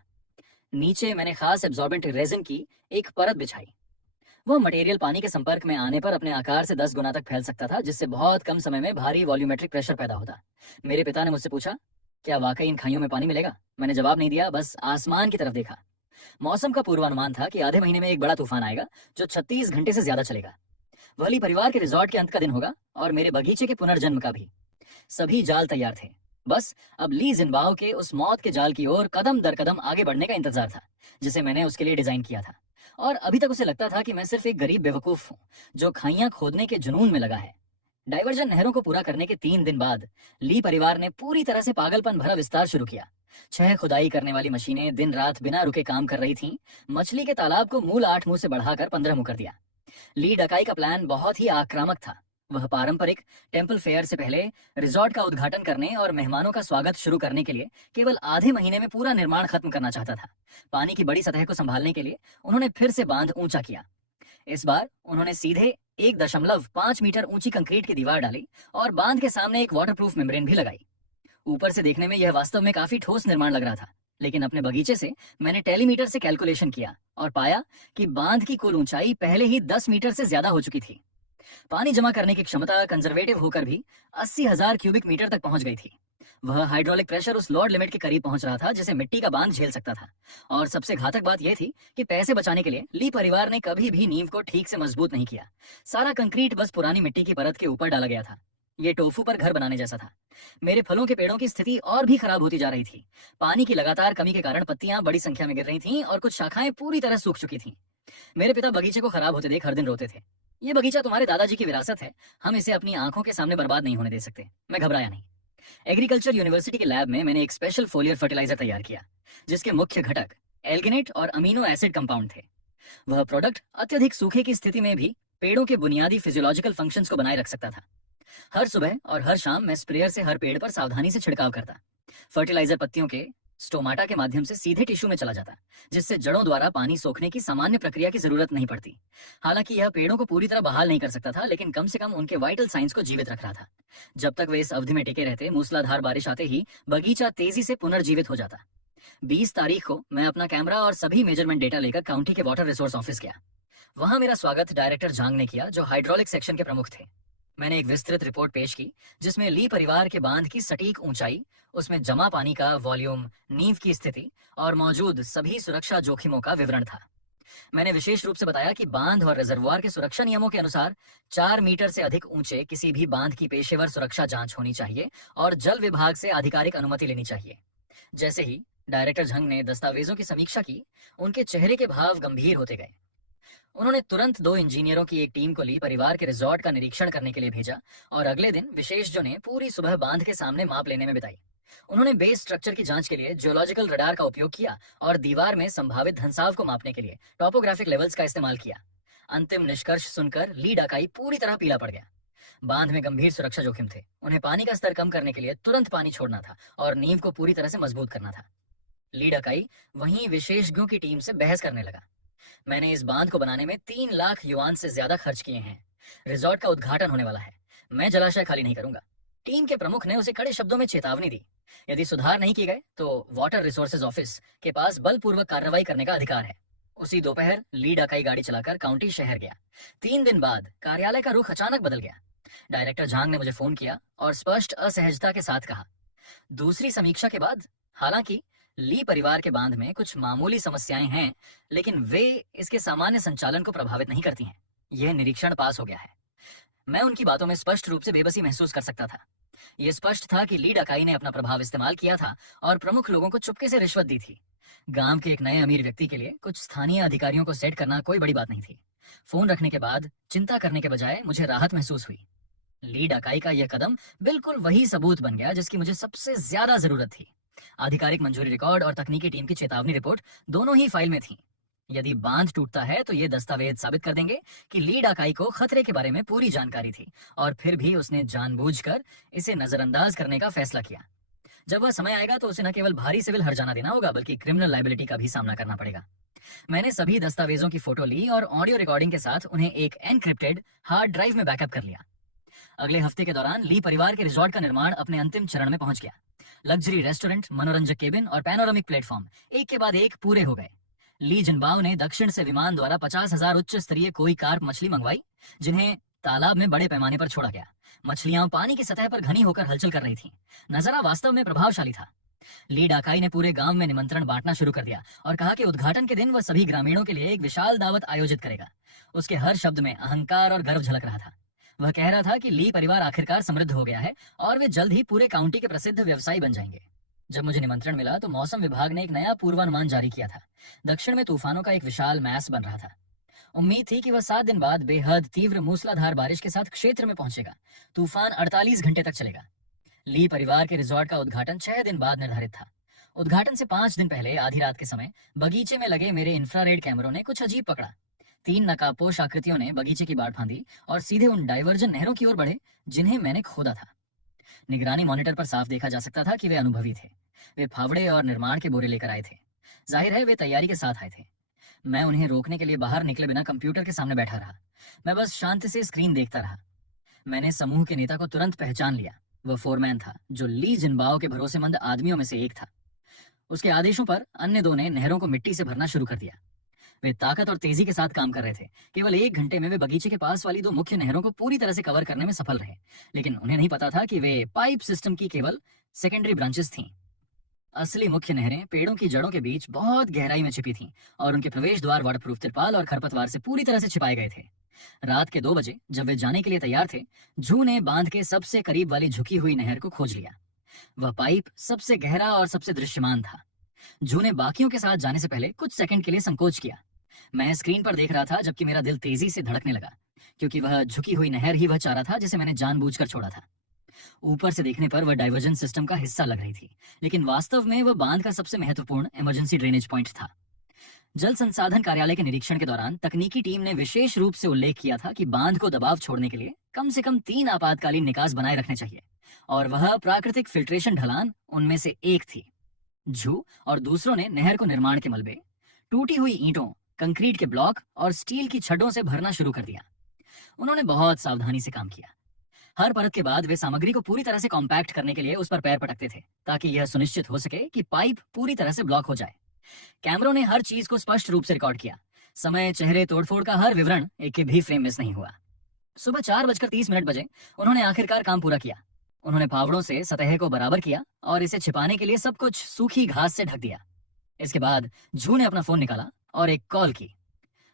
नीचे मैंने खास एब्जॉर्बेंट रेजिन की एक परत बिछाई। वह मटेरियल पानी के संपर्क में आने पर अपने आकार से 10 गुना तक फैल सकता था, जिससे बहुत कम समय में भारी वॉल्यूमेट्रिक प्रेशर पैदा होता। मेरे पिता ने मुझसे पूछा, क्या वाकई इन खाइयों में पानी मिलेगा? मैंने जवाब नहीं दिया, बस आसमान की तरफ देखा। मौसम का पूर्वानुमान था कि आधे महीने में एक बड़ा तूफान आएगा जो 36 घंटे से ज्यादा चलेगा। वली परिवार के रिजॉर्ट के अंत का दिन होगा और मेरे बगीचे के पुनर्जन्म का भी। सभी जाल तैयार थे, बस अब ली जिनबाओ के उस मौत के जाल की ओर कदम दर कदम आगे बढ़ने का इंतजार था, जिसे मैंने उसके लिए डिजाइन किया था। और अभी तक उसे लगता था कि मैं सिर्फ एक गरीब बेवकूफ हूँ जो खाइयां खोदने के जुनून में लगा है। डाइवर्जन नहरों को पूरा करने के 3 दिन बाद ली परिवार ने पूरी तरह से पागलपन भरा विस्तार शुरू किया। 6 खुदाई करने वाली मशीनें दिन रात बिना रुके काम कर रही थीं। मछली के तालाब को मूल 8 मुंह से बढ़ाकर 15 मुंह कर दिया। ली डकाई का प्लान बहुत ही आक्रामक था। वह पारंपरिक टेम्पल फेयर से पहले रिजॉर्ट का उद्घाटन करने और मेहमानों का स्वागत शुरू करने के लिए केवल आधे महीने में पूरा निर्माण खत्म करना चाहता था। पानी की बड़ी सतह को संभालने के लिए उन्होंने फिर से बांध ऊंचा किया। इस बार उन्होंने सीधे 1.5 मीटर ऊंची कंक्रीट की दीवार डाली और बांध के सामने एक वाटरप्रूफ मेम्ब्रेन भी लगाई। ऊपर से देखने में यह वास्तव में काफी ठोस निर्माण लग रहा था। लेकिन अपने बगीचे से मैंने टेलीमीटर से कैलकुलेशन किया और पाया कि बांध की कुल ऊंचाई पहले ही 10 मीटर से ज्यादा हो चुकी थी। पानी जमा करने की क्षमता कंजर्वेटिव होकर भी 80,000 क्यूबिक मीटर तक पहुंच गई थी। वह हाइड्रोलिक प्रेशर उस लोड लिमिट के करीब पहुंच रहा था जिसे मिट्टी का बांध झेल सकता था। और सबसे घातक बात यह थी कि पैसे बचाने के लिए ली परिवार ने कभी भी नींव को ठीक से मजबूत नहीं किया। सारा कंक्रीट बस पुरानी मिट्टी की परत के ऊपर डाला गया था। ये टोफू पर घर बनाने जैसा था। मेरे फलों के पेड़ों की स्थिति और भी खराब होती जा रही थी। पानी की लगातार कमी के कारण पत्तियां बड़ी संख्या में गिर रही थीं और कुछ शाखाएं पूरी तरह सूख चुकी थीं। मेरे पिता बगीचे को खराब होते देख हर दिन रोते थे। ये बगीचा तुम्हारे दादाजी की विरासत है, हम इसे अपनी आंखों के सामने बर्बाद नहीं होने दे सकते। मैं घबराया नहीं। एग्रीकल्चर यूनिवर्सिटी के लैब में मैंने एक स्पेशल फोलियर फर्टिलाइजर तैयार किया जिसके मुख्य घटक एल्गिनेट और अमीनो एसिड कंपाउंड थे। वह प्रोडक्ट अत्यधिक सूखे की स्थिति में भी पेड़ों के बुनियादी फिजियोलॉजिकल फंक्शंस को बनाए रख सकता था। हर सुबह और हर शाम मैं स्प्रेयर से हर पेड़ पर सावधानी से छिड़काव करता। फर्टिलाइजर पत्तियों के स्टोमाटा के माध्यम से सीधे टिश्यू में चला जाता, जिससे जड़ों द्वारा पानी सोखने की सामान्य प्रक्रिया की जरूरत नहीं पड़ती। हालांकि यह पेड़ों को पूरी तरह बहाल नहीं कर सकता था, लेकिन कम से कम उनके वाइटल साइंस को जीवित रख रहा था। जब तक वे इस अवधि में टिके रहते, मूसलाधार बारिश आते ही बगीचा तेजी से पुनर्जीवित हो जाता। 20 तारीख को मैं अपना कैमरा और सभी मेजरमेंट डेटा लेकर काउंटी के वाटर रिसोर्स ऑफिस गया। वहां मेरा स्वागत डायरेक्टर झांग ने किया, जो हाइड्रोलिक सेक्शन के प्रमुख थे। मैंने एक विस्तृत रिपोर्ट पेश की जिसमें ली परिवार के बांध की सटीक ऊंचाई, उसमें जमा पानी का वॉल्यूम, नींव की स्थिति और मौजूद सभी सुरक्षा जोखिमों का विवरण था। मैंने विशेष रूप से बताया कि बांध और रिजर्वुआर के सुरक्षा नियमों के अनुसार 4 मीटर से अधिक ऊंचे किसी भी बांध की पेशेवर सुरक्षा जांच होनी चाहिए और जल विभाग से आधिकारिक अनुमति लेनी चाहिए। जैसे ही डायरेक्टर झंग ने दस्तावेजों की समीक्षा की, उनके चेहरे के भाव गंभीर होते गए। उन्होंने तुरंत 2 इंजीनियरों की एक टीम को ली परिवार के रिजॉर्ट का निरीक्षण करने के लिए भेजा और अगले दिन विशेषज्ञों ने पूरी सुबह बांध के सामने माप लेने में बिताई। उन्होंने बेस स्ट्रक्चर की जांच के लिए जियोलॉजिकल रडार का उपयोग किया और दीवार में संभावित धंसाव को मापने के लिए टॉपोग्राफिक लेवल्स का इस्तेमाल किया। अंतिम निष्कर्ष सुनकर ली डाकाई पूरी तरह पीला पड़ गया। बांध में गंभीर सुरक्षा जोखिम थे। उन्हें पानी का स्तर कम करने के लिए तुरंत पानी छोड़ना था और नींव को पूरी तरह से मजबूत करना था। ली डाकाई वहीं विशेषज्ञों की टीम से बहस करने लगा। मैंने इस बांध को बनाने में 3 लाख युआन से ज्यादा खर्च किए हैं। रिजॉर्ट का उद्घाटन होने वाला है। मैं जलाशय खाली नहीं करूंगा। टीम के प्रमुख ने उसे कड़े शब्दों में चेतावनी दी। यदि सुधार नहीं किए गए तो वाटर रिसोर्सेज ऑफिस के पास बलपूर्वक कार्रवाई करने का अधिकार है। उसी दोपहर ली डाकाई गाड़ी चलाकर काउंटी शहर गया। 3 दिन बाद कार्यालय का रुख अचानक बदल गया। डायरेक्टर झांग ने मुझे फोन किया और स्पष्ट असहजता के साथ कहा, दूसरी समीक्षा के बाद हालांकि ली परिवार के बांध में कुछ मामूली समस्याएं हैं, लेकिन वे इसके सामान्य संचालन को प्रभावित नहीं करती हैं। यह निरीक्षण पास हो गया है। मैं उनकी बातों में स्पष्ट रूप से बेबसी महसूस कर सकता था। यह स्पष्ट था कि ली डाकाई ने अपना प्रभाव इस्तेमाल किया था और प्रमुख लोगों को चुपके से रिश्वत दी थी। गांव के एक नए अमीर व्यक्ति के लिए कुछ स्थानीय अधिकारियों को सेट करना कोई बड़ी बात नहीं थी। फोन रखने के बाद चिंता करने के बजाय मुझे राहत महसूस हुई। ली डाकाई का यह कदम बिल्कुल वही सबूत बन गया जिसकी मुझे सबसे ज्यादा जरूरत थी। आधिकारिक मंजूरी रिकॉर्ड और तकनीकी टीम की चेतावनी रिपोर्ट दोनों ही फाइल में थी। यदि बांध टूटता है तो ये दस्तावेज साबित कर देंगे कि ली डाकाई को खतरे के बारे में पूरी जानकारी थी और फिर भी उसने जानबूझकर इसे नजरअंदाज करने का फैसला किया। जब वह समय आएगा तो उसे न केवल भारी सिविल हर्जाना देना होगा बल्कि क्रिमिनल लायबिलिटी का भी सामना करना पड़ेगा। मैंने सभी दस्तावेजों की फोटो ली और ऑडियो रिकॉर्डिंग के साथ उन्हें एक एनक्रिप्टेड हार्ड ड्राइव में बैकअप कर लिया। अगले हफ्ते के दौरान ली परिवार के रिजॉर्ट का निर्माण अपने अंतिम चरण में पहुंच गया। लग्जरी रेस्टोरेंट, मनोरंजक केबिन और पैनोरामिक प्लेटफॉर्म एक के बाद एक पूरे हो गए। ली जिनबाओ ने दक्षिण से विमान द्वारा 50,000 उच्च स्तरीय कोई कार्प मछली मंगवाई, जिन्हें तालाब में बड़े पैमाने पर छोड़ा गया। मछलियां पानी की सतह पर घनी होकर हलचल कर रही थीं। नजारा वास्तव में प्रभावशाली था। ली डाकाई ने पूरे गांव में निमंत्रण बांटना शुरू कर दिया और कहा कि उद्घाटन के दिन वह सभी ग्रामीणों के लिए एक विशाल दावत आयोजित करेगा। उसके हर शब्द में अहंकार और गर्व झलक रहा था। वह कह रहा था कि ली परिवार आखिरकार समृद्ध हो गया है और वे जल्द ही पूरे काउंटी के प्रसिद्ध व्यवसायी बन जाएंगे। जब मुझे निमंत्रण मिला तो मौसम विभाग ने एक नया पूर्वानुमान जारी किया था। दक्षिण में तूफानों का एक विशाल मैस बन रहा था। उम्मीद थी कि वह 7 दिन बाद बेहद तीव्र मूसलाधार बारिश के साथ क्षेत्र में पहुंचेगा। तूफान 48 घंटे तक चलेगा। ली परिवार के रिजॉर्ट का उद्घाटन 6 दिन बाद निर्धारित था। उद्घाटन से 5 दिन पहले आधी रात के समय बगीचे में लगे मेरे इंफ्रारेड कैमरों ने कुछ अजीब पकड़ा। 3 नकाबपोश आकृतियों ने बगीचे की बाड़ फांदी और सीधे उन डाइवर्जन नहरों की ओर बढ़े जिन्हें मैंने खोदा था। निगरानी मॉनिटर पर साफ देखा जा सकता था कि वे अनुभवी थे। वे फावड़े और निर्माण के बोरे लेकर आए थे। जाहिर है वे तैयारी के साथ आए थे। मैं उन्हें रोकने के लिए बाहर निकले बिना कंप्यूटर के सामने बैठा रहा। मैं बस शांति से स्क्रीन देखता रहा। मैंने समूह के नेता को तुरंत पहचान लिया। वह फोरमैन था, जो ली जिनबाओ के भरोसेमंद आदमियों में से एक था। उसके आदेशों पर अन्य दो ने नहरों को मिट्टी से भरना शुरू कर दिया। वे ताकत और तेजी के साथ काम कर रहे थे। केवल 1 घंटे में वे बगीचे के पास वाली 2 मुख्य नहरों को पूरी तरह से कवर करने में सफल रहे, लेकिन उन्हें नहीं पता था कि वे पाइप सिस्टम की केवल सेकेंडरी ब्रांचेस थीं। असली मुख्य नहरें पेड़ों की जड़ों के बीच बहुत गहराई में छिपी थीं और उनके प्रवेश द्वार वाटरप्रूफ तिरपाल और खरपतवार से पूरी तरह से छिपाए गए थे। रात के 2 बजे जब वे जाने के लिए तैयार थे, जू ने बांध के सबसे करीब वाली झुकी हुई नहर को खोज लिया। वह पाइप सबसे गहरा और सबसे दृश्यमान था। जू ने बाकियों के साथ जाने से पहले कुछ सेकंड के लिए संकोच किया। मैं स्क्रीन पर देख रहा था जबकि मेरा दिल तेजी से धड़कने लगा, क्योंकि वह झुकी हुई नहर ही वह चारा था जिसे मैंने जानबूझकर छोड़ा था। ऊपर से देखने पर वह डाइवर्जन सिस्टम का हिस्सा लग रही थी, लेकिन वास्तव में वह बांध का सबसे महत्वपूर्ण इमरजेंसी ड्रेनेज पॉइंट था। जल संसाधन कार्यालय के निरीक्षण के दौरान तकनीकी टीम ने विशेष रूप से उल्लेख किया था कि बांध को दबाव छोड़ने के लिए कम से कम 3 आपातकालीन निकास बनाए रखने चाहिए, और वह प्राकृतिक फिल्ट्रेशन ढलान उनमें से एक थी। जू और दूसरों ने नहर को निर्माण के मलबे, टूटी हुई ईंटों, कंक्रीट के ब्लॉक और स्टील की छड़ों से भरना शुरू कर दिया। उन्होंने बहुत सावधानी से काम किया। हर परत के बाद वे सामग्री को पूरी तरह से कॉम्पैक्ट करने के लिए उस पर पैर पटकते थे, ताकि यह सुनिश्चित हो सके कि पाइप पूरी तरह से ब्लॉक हो जाए। कैमरों ने हर चीज को स्पष्ट रूप से रिकॉर्ड किया। समय, चेहरे, तोड़फोड़ का हर विवरण एक भी फ्रेम मिस नहीं हुआ। सुबह 4:30 बजे उन्होंने आखिरकार काम पूरा किया। उन्होंने फावड़ों से सतह को बराबर किया और इसे छिपाने के लिए सब कुछ सूखी घास से ढक दिया। इसके बाद जू ने अपना फोन निकाला और एक कॉल की।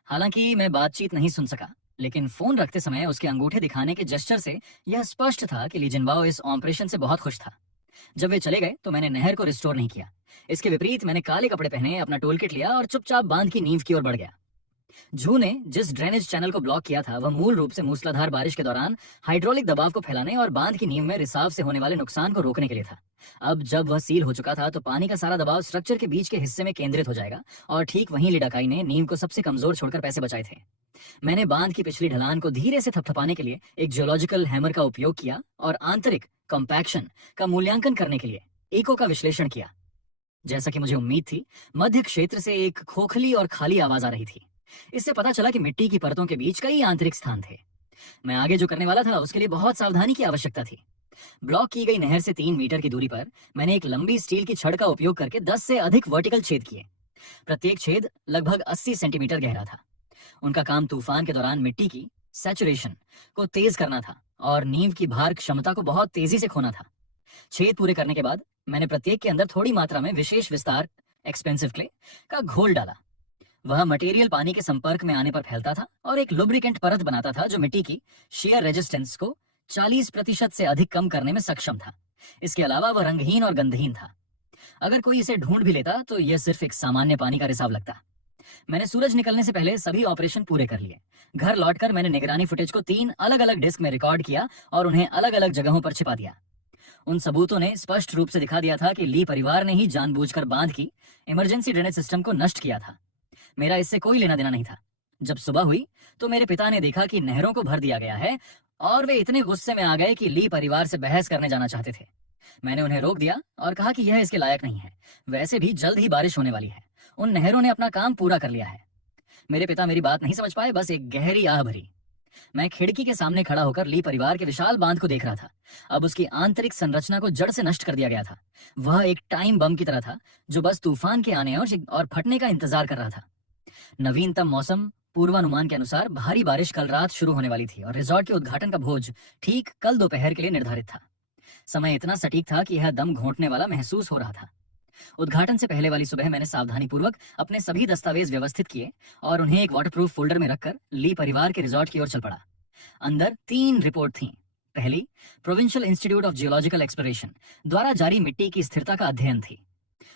हालांकि मैं बातचीत नहीं सुन सका, लेकिन फोन रखते समय उसके अंगूठे दिखाने के जेस्चर से यह स्पष्ट था कि लीजिनबाओ इस ऑपरेशन से बहुत खुश था। जब वे चले गए तो मैंने नहर को रिस्टोर नहीं किया। इसके विपरीत मैंने काले कपड़े पहने, अपना टूल किट लिया और चुपचाप बांध की नींव की ओर बढ़ गया। जू ने जिस ड्रेनेज चैनल को ब्लॉक किया था वह मूल रूप से मूसलाधार बारिश के दौरान हाइड्रोलिक दबाव को फैलाने और बांध की नींव में रिसाव से होने वाले नुकसान को रोकने के लिए था। अब जब वह सील हो चुका था तो पानी का सारा दबाव स्ट्रक्चर के बीच के हिस्से में केंद्रित हो जाएगा, और ठीक वहीं लिडाकाई ने नींव को सबसे कमजोर छोड़कर पैसे बचाए थे। मैंने बांध की पिछली ढलान को धीरे से थपथपाने के लिए एक जियोलॉजिकल हैमर का उपयोग किया और आंतरिक कॉम्पैक्शन का मूल्यांकन करने के लिए ईको का विश्लेषण किया। जैसा कि मुझे उम्मीद थी, मध्य क्षेत्र से एक खोखली और खाली आवाज आ रही थी। इससे पता चला कि मिट्टी की परतों के बीच कई आंतरिक स्थान थे। मैं आगे जो करने वाला था उसके लिए बहुत सावधानी की आवश्यकता थी। ब्लॉक की गई नहर से 3 मीटर की दूरी पर मैंने एक लंबी स्टील की छड़ का उपयोग करके 10 से अधिक वर्टिकल छेद किए। प्रत्येक छेद लगभग 80 सेंटीमीटर गहरा था। उनका काम तूफान के दौरान मिट्टी की सैचुरेशन को तेज करना था और नींव की भार क्षमता को बहुत तेजी से खोना था। छेद पूरे करने के बाद मैंने प्रत्येक के अंदर थोड़ी मात्रा में विशेष विस्तार एक्सपेंसिव क्ले का घोल डाला। वह मटेरियल पानी के संपर्क में आने पर फैलता था और एक लुब्रिकेंट परत बनाता था जो मिट्टी की शेयर रेजिस्टेंस को 40% से अधिक कम करने में सक्षम था। इसके अलावा वह रंगहीन और गंधहीन था। अगर कोई इसे ढूंढ भी लेता तो यह सिर्फ एक सामान्य पानी का रिसाव लगता। मैंने सूरज निकलने से पहले सभी ऑपरेशन पूरे कर लिए। घर लौटकर मैंने निगरानी फुटेज को 3 अलग अलग डिस्क में रिकॉर्ड किया और उन्हें अलग अलग जगहों पर छिपा दिया। उन सबूतों ने स्पष्ट रूप से दिखा दिया था कि ली परिवार ने ही जानबूझकर बांध की इमरजेंसी ड्रेनेज सिस्टम को नष्ट किया था। मेरा इससे कोई लेना देना नहीं था। जब सुबह हुई तो मेरे पिता ने देखा कि नहरों को भर दिया गया है और वे इतने गुस्से में आ गए कि ली परिवार से बहस करने जाना चाहते थे। मैंने उन्हें रोक दिया और कहा कि यह इसके लायक नहीं है। वैसे भी जल्द ही बारिश होने वाली है। उन नहरों ने अपना काम पूरा कर लिया है। मेरे पिता मेरी बात नहीं समझ पाए, बस एक गहरी आह भरी। मैं खिड़की के सामने खड़ा होकर ली परिवार के विशाल बांध को देख रहा था। अब उसकी आंतरिक संरचना को जड़ से नष्ट कर दिया गया था। वह एक टाइम बम की तरह था जो बस तूफान के आने और फटने का इंतजार कर रहा था। नवीनतम मौसम पूर्वानुमान के अनुसार भारी बारिश कल रात शुरू होने वाली थी और रिजॉर्ट के उद्घाटन का भोज ठीक कल दोपहर के लिए निर्धारित था। समय इतना सटीक था कि यह दम घोंटने वाला महसूस हो रहा था। उद्घाटन से पहले वाली सुबह मैंने सावधानीपूर्वक अपने सभी दस्तावेज व्यवस्थित किए और उन्हें एक वाटरप्रूफ फोल्डर में रखकर ली परिवार के रिजॉर्ट की ओर चल पड़ा। अंदर 3 रिपोर्ट थीं। पहली provincial institute of geological exploration द्वारा जारी मिट्टी की स्थिरता का अध्ययन थी।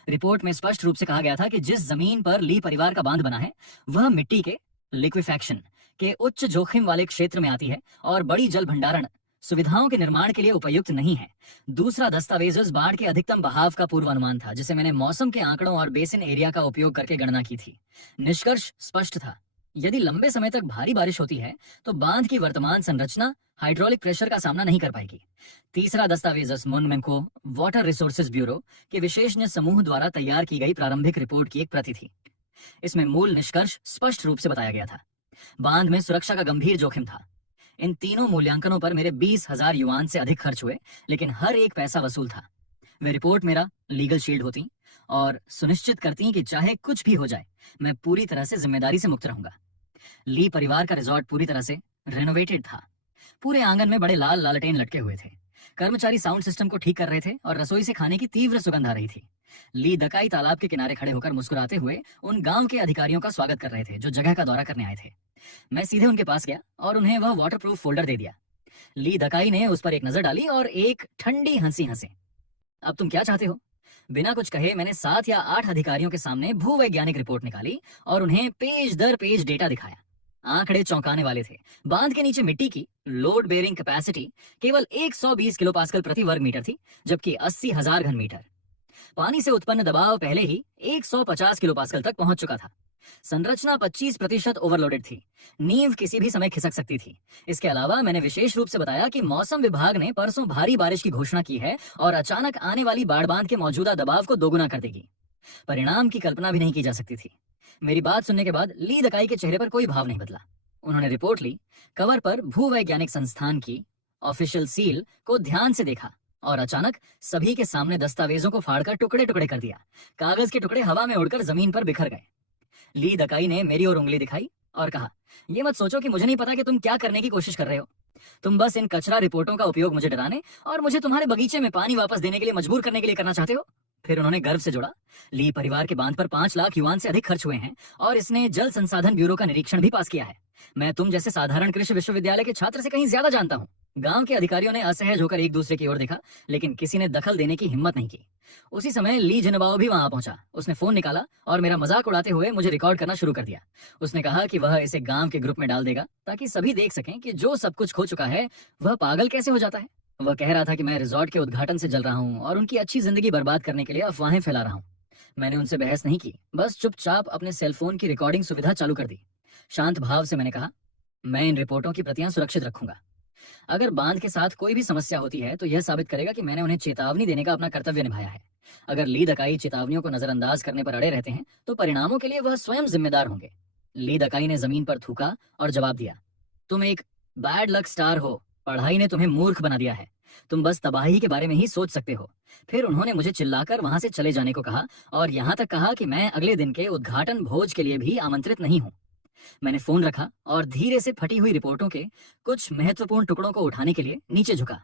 रिपोर्ट में स्पष्ट रूप से कहा गया था कि जिस जमीन पर ली परिवार का बांध बना है वह मिट्टी के लिक्विफैक्शन के उच्च जोखिम वाले क्षेत्र में आती है और बड़ी जल भंडारण सुविधाओं के निर्माण के लिए उपयुक्त नहीं है। दूसरा दस्तावेज उस बाढ़ के अधिकतम बहाव का पूर्वानुमान था जिसे मैंने मौसम के आंकड़ों और बेसिन एरिया का उपयोग करके गणना की थी। निष्कर्ष स्पष्ट था, यदि लंबे समय तक भारी बारिश होती है तो बांध की वर्तमान संरचना हाइड्रोलिक प्रेशर का सामना नहीं कर पाएगी। तीसरा दस्तावेज मुनमेंको वाटर रिसोर्सेज ब्यूरो के विशेषज्ञ समूह द्वारा तैयार की गई प्रारंभिक रिपोर्ट की एक प्रति थी। इसमें मूल निष्कर्ष स्पष्ट रूप से बताया गया था। बांध में सुरक्षा का गंभीर जोखिम था। इन तीनों मूल्यांकनों पर मेरे 20,000 युआन से अधिक खर्च हुए, लेकिन हर एक पैसा वसूल था। वे रिपोर्ट मेरा लीगल शील्ड होती और सुनिश्चित करती कि चाहे कुछ भी हो जाए, मैं पूरी तरह से जिम्मेदारी से मुक्त रहूंगा। ली परिवार का रिजॉर्ट पूरी तरह से रेनोवेटेड था। पूरे आंगन में बड़े लाल लालटेन लटके हुए थे। कर्मचारी साउंड सिस्टम को ठीक कर रहे थे और रसोई से खाने की तीव्र सुगंध आ रही थी। ली दकाई तालाब के किनारे खड़े होकर मुस्कुराते हुए उन गांव के अधिकारियों का स्वागत कर रहे थे जो जगह का दौरा करने आए थे। मैं सीधे उनके पास गया और उन्हें वह वाटरप्रूफ फोल्डर दे दिया। ली दकाई ने उस पर एक नजर डाली और एक ठंडी हंसी हंसे। अब तुम क्या चाहते हो? बिना कुछ कहे मैंने 7 या 8 अधिकारियों के सामने भूवैज्ञानिक रिपोर्ट निकाली और उन्हें पेज दर पेज डेटा दिखाया। आंकड़े चौंकाने वाले थे। बांध के नीचे मिट्टी की लोड बेयरिंग कैपेसिटी केवल 120 किलो पास्कल प्रति वर्ग मीटर थी, जबकि 80,000 घन मीटर। पानी से उत्पन्न दबाव पहले ही 150 किलो पास्कल तक पहुंच चुका था। संरचना 25% ओवरलोडेड थी। नींव किसी भी समय खिसक सकती थी। इसके अलावा मैंने विशेष रूप से बताया कि मौसम विभाग ने परसों भारी बारिश की घोषणा की है और अचानक आने वाली बाढ़ बांध के मौजूदा दबाव को दोगुना कर देगी। परिणाम की कल्पना भी नहीं की जा सकती थी। मेरी बात सुनने के बाद ली दकाई के चेहरे पर कोई भाव नहीं बदला। उन्होंने रिपोर्ट ली, कवर पर भूवैज्ञानिक संस्थान की ऑफिशियल सील को ध्यान से देखा और अचानक सभी के सामने दस्तावेजों को फाड़कर टुकड़े टुकड़े कर दिया। कागज के टुकड़े हवा में उड़कर जमीन पर बिखर गए। ली दकाई ने मेरी ओर उंगली दिखाई और कहा, ये मत सोचो कि मुझे नहीं पता कि तुम क्या करने की कोशिश कर रहे हो। तुम बस इन कचरा रिपोर्टों का उपयोग मुझे डराने और मुझे तुम्हारे बगीचे में पानी वापस देने के लिए मजबूर करने के लिए करना चाहते हो। फिर उन्होंने गर्व से जोड़ा, ली परिवार के बांध पर 5 लाख युआन से अधिक खर्च हुए हैं और इसने जल संसाधन ब्यूरो का निरीक्षण भी पास किया है। मैं तुम जैसे साधारण कृषि विश्वविद्यालय के छात्र से कहीं ज्यादा जानता हूँ। गांव के अधिकारियों ने असहज होकर एक दूसरे की ओर देखा, लेकिन किसी ने दखल देने की हिम्मत नहीं की। उसी समय ली जिनबाओ भी वहां पहुंचा। उसने फोन निकाला और मेरा मजाक उड़ाते हुए मुझे रिकॉर्ड करना शुरू कर दिया। उसने कहा कि वह इसे गांव के ग्रुप में डाल देगा ताकि सभी देख सकें कि जो सब कुछ खो चुका है वह पागल कैसे हो जाता है। वह कह रहा था कि मैं रिजॉर्ट के उद्घाटन से जल रहा हूँ और उनकी अच्छी जिंदगी बर्बाद करने के लिए अफवाहें फैला रहा हूँ। मैंने उनसे बहस नहीं की, बस चुपचाप अपने सेलफोन की रिकॉर्डिंग सुविधा चालू कर दी। शांत भाव से मैंने कहा, मैं इन रिपोर्टों की प्रतियां सुरक्षित रखूंगा। अगर बांध के साथ कोई भी समस्या होती है तो यह साबित करेगा कि मैंने उन्हें चेतावनी देने का अपना कर्तव्य निभाया है। अगर ली दकाई चेतावनियों को नजरअंदाज करने पर अड़े रहते हैं तो परिणामों के लिए वह स्वयं जिम्मेदार होंगे। ली दकाई ने जमीन पर थूका और जवाब दिया, तुम एक बैड लक स्टार हो। पढ़ाई ने तुम्हें मूर्ख बना दिया है। तुम बस तबाही के बारे में ही सोच सकते हो। फिर उन्होंने मुझे चिल्लाकर वहां से चले जाने को कहा और यहाँ तक कहा कि मैं अगले दिन के उद्घाटन भोज के लिए भी आमंत्रित नहीं हूँ। मैंने फोन रखा और धीरे से फटी हुई रिपोर्टों के कुछ महत्वपूर्ण टुकड़ों को उठाने के लिए नीचे झुका।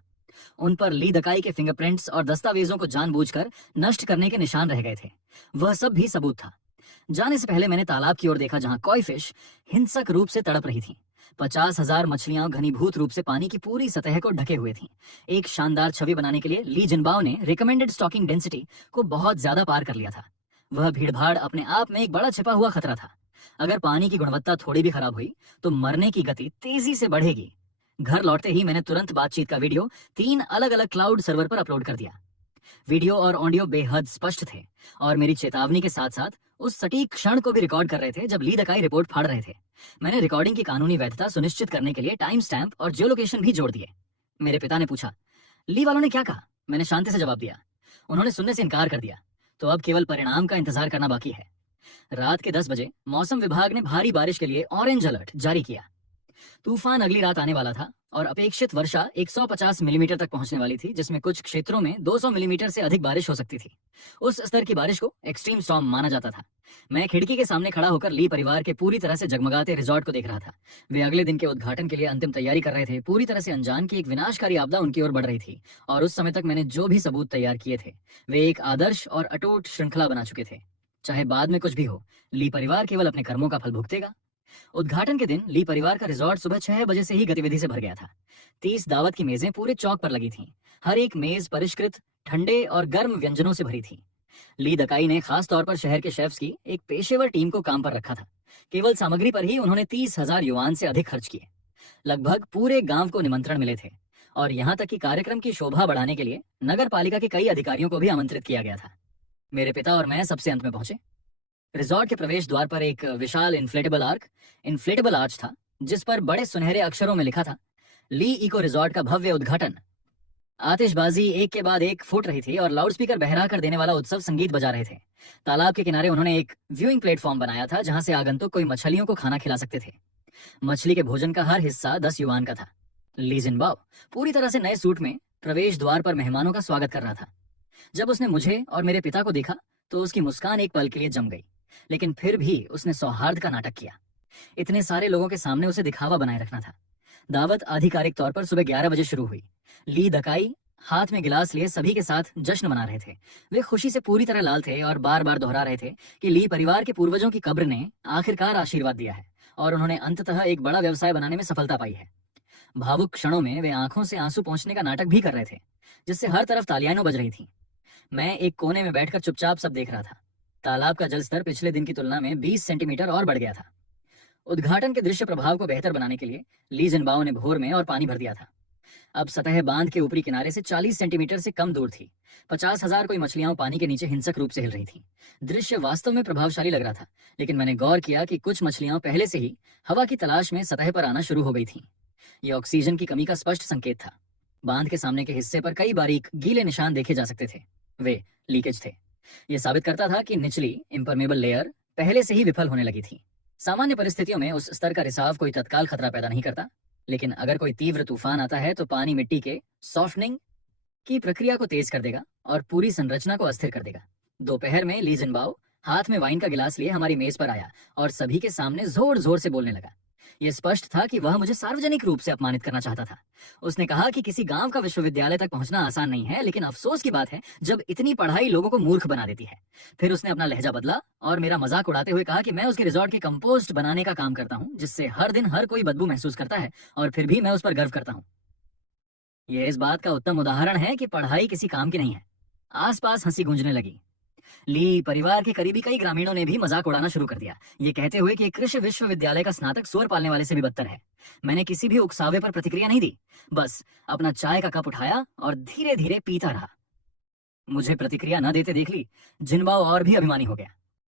उन पर ली दकाई के फिंगरप्रिंट्स और दस्तावेजों को जानबूझकर नष्ट करने के निशान रह गए थे। वह सब भी सबूत था। जाने से पहले मैंने तालाब की ओर देखा जहां कॉय फिश हिंसक रूप से तड़प रही थी। 50,000 मछलियां घनीभूत रूप से पानी की पूरी सतह को ढके हुए थीं। एक शानदार छवि बनाने के लिए ली जिनबाओ ने रिकमेंडेड स्टॉकिंग डेंसिटी को बहुत ज्यादा पार कर लिया था। वह भीड़भाड़ अपने आप में एक बड़ा छिपा हुआ खतरा था। अगर पानी की गुणवत्ता थोड़ी भी खराब हुई तो मरने की गति तेजी से बढ़ेगी। घर लौटते ही मैंने तुरंत बातचीत का वीडियो 3 अलग अलग क्लाउड सर्वर पर अपलोड कर दिया। वीडियो और ऑडियो बेहद स्पष्ट थे और मेरी चेतावनी के साथ साथ उस सटीक क्षण को भी रिकॉर्ड कर रहे थे जब ली दकाई रिपोर्ट फाड़ रहे थे। मैंने रिकॉर्डिंग की कानूनी वैधता सुनिश्चित करने के लिए टाइम स्टैंप और जियोलोकेशन भी जोड़ दिए। मेरे पिता ने पूछा, ली वालों ने क्या कहा? मैंने शांति से जवाब दिया, उन्होंने सुनने से इनकार कर दिया। तो अब केवल परिणाम का इंतजार करना बाकी है। रात के 10 बजे मौसम विभाग ने भारी बारिश के लिए ऑरेंज अलर्ट जारी किया। तूफान अगली रात आने वाला था और अपेक्षित वर्षा 150 मिलीमीटर तक पहुंचने वाली थी, जिसमें कुछ क्षेत्रों में 200 मिलीमीटर से अधिक बारिश हो सकती थी। उस स्तर की बारिश को एक्सट्रीम स्टॉर्म माना जाता था। मैं खिड़की के सामने खड़ा होकर ली परिवार के पूरी तरह से जगमगाते रिजॉर्ट को देख रहा था। वे अगले दिन के उद्घाटन के लिए अंतिम तैयारी कर रहे थे, पूरी तरह से अनजान कि एक विनाशकारी आपदा उनकी ओर बढ़ रही थी। और उस समय तक मैंने जो भी सबूत तैयार किए थे वे एक आदर्श और अटूट श्रृंखला बना चुके थे। चाहे बाद में कुछ भी हो, ली परिवार केवल अपने कर्मों का फल भुगतेगा। उद्घाटन के दिन ली परिवार का रिजॉर्ट सुबह 6 बजे से ही गतिविधि से भर गया था। 30 दावत की मेजें पूरे चौक पर लगी थीं। हर एक मेज परिष्कृत, ठंडे और गर्म व्यंजनों से भरी थी। ली दकाई ने खास तौर पर शहर के शेफ्स की एक पेशेवर टीम को काम पर रखा था। केवल सामग्री पर ही उन्होंने 30,000 युआन से अधिक खर्च किए। लगभग पूरे गांव को निमंत्रण मिले थे और यहाँ तक कि कार्यक्रम की शोभा बढ़ाने के लिए नगर पालिका के कई अधिकारियों को भी आमंत्रित किया गया था। मेरे पिता और मैं सबसे अंत में पहुंचे। रिजॉर्ट के प्रवेश द्वार पर एक विशाल इन्फ्लेटेबल आर्च था, जिस पर बड़े सुनहरे अक्षरों में लिखा था, ली इको रिजॉर्ट का भव्य उद्घाटन। आतिशबाजी एक के बाद एक फूट रही थी और लाउडस्पीकर बहरा कर देने वाला उत्सव संगीत बजा रहे थे। तालाब के किनारे उन्होंने एक व्यूइंग प्लेटफॉर्म बनाया था जहां से आगंतुक कोई मछलियों को खाना खिला सकते थे। मछली के भोजन का हर हिस्सा 10 युआन का था। ली जिनबाओ पूरी तरह से नए सूट में प्रवेश द्वार पर मेहमानों का स्वागत कर रहा था। जब उसने मुझे और मेरे पिता को देखा तो उसकी मुस्कान एक पल के लिए जम गई, लेकिन फिर भी उसने सौहार्द का नाटक किया। इतने सारे लोगों के सामने उसे दिखावा बनाए रखना था। दावत आधिकारिक तौर पर सुबह 11 बजे शुरू हुई। ली दकाई हाथ में गिलास लिए सभी के साथ जश्न मना रहे थे। वे खुशी से पूरी तरह लाल थे और बार बार दोहरा रहे थे कि ली परिवार के पूर्वजों की कब्र ने आखिरकार आशीर्वाद दिया है और उन्होंने अंततः एक बड़ा व्यवसाय बनाने में सफलता पाई है। भावुक क्षणों में वे आंखों से आंसू पहुंचने का नाटक भी कर रहे थे, जिससे हर तरफ तालियां बज रही थीं। मैं एक कोने में बैठकर चुपचाप सब देख रहा था। तालाब का जलस्तर पिछले दिन की तुलना में 20 सेंटीमीटर और बढ़ गया था। उद्घाटन के दृश्य प्रभाव को बेहतर बनाने के लिए ली जिनबाओ ने भोर में और पानी भर दिया था। अब सतह बांध के ऊपरी किनारे से 40 सेंटीमीटर से कम दूर थी। 50,000 कोई मछलियां पानी के नीचे हिंसक रूप से हिल रही थीं। दृश्य वास्तव में प्रभावशाली लग रहा था, लेकिन मैंने गौर किया कि कुछ मछलियां पहले से ही हवा की तलाश में सतह पर आना शुरू हो गई थीं। ये ऑक्सीजन की कमी का स्पष्ट संकेत था। बांध के सामने के हिस्से पर कई बारीक गीले निशान देखे जा सकते थे। वे लीकेज थे। यह साबित करता था कि निचली इम्परमेबल लेयर पहले से ही विफल होने लगी थी। सामान्य परिस्थितियों में उस स्तर का रिसाव कोई तत्काल खतरा पैदा नहीं करता, लेकिन अगर कोई तीव्र तूफान आता है तो पानी मिट्टी के सॉफ्टनिंग की प्रक्रिया को तेज कर देगा और पूरी संरचना को अस्थिर कर देगा। दोपहर में ली जिनबाओ हाथ में वाइन का गिलास लिए हमारी मेज पर आया और सभी के सामने जोर जोर से बोलने लगा। यह स्पष्ट था कि वह मुझे सार्वजनिक रूप से अपमानित करना चाहता था। उसने कहा कि किसी गांव का विश्वविद्यालय तक पहुंचना आसान नहीं है, लेकिन अफसोस की बात है जब इतनी पढ़ाई लोगों को मूर्ख बना देती है। फिर उसने अपना लहजा बदला और मेरा मजाक उड़ाते हुए कहा कि मैं उसके रिजॉर्ट के कंपोस्ट बनाने का काम करता हूं, जिससे हर दिन हर कोई बदबू महसूस करता है और फिर भी मैं उस पर गर्व करता हूं। यह इस बात का उत्तम उदाहरण है कि पढ़ाई किसी काम की नहीं है। आसपास हंसी गूंजने लगी। ली परिवार के करीबी कई ग्रामीणों ने भी मजाक उड़ाना शुरू कर दिया, ये कहते हुए कि कृषि विश्वविद्यालय का स्नातक सुअर पालने वाले से भी बदतर है। मैंने किसी भी उकसावे पर प्रतिक्रिया नहीं दी, बस अपना चाय का कप उठाया और धीरे धीरे पीता रहा। मुझे प्रतिक्रिया न देते देख ली जिनबाओ और भी अभिमानी हो गया।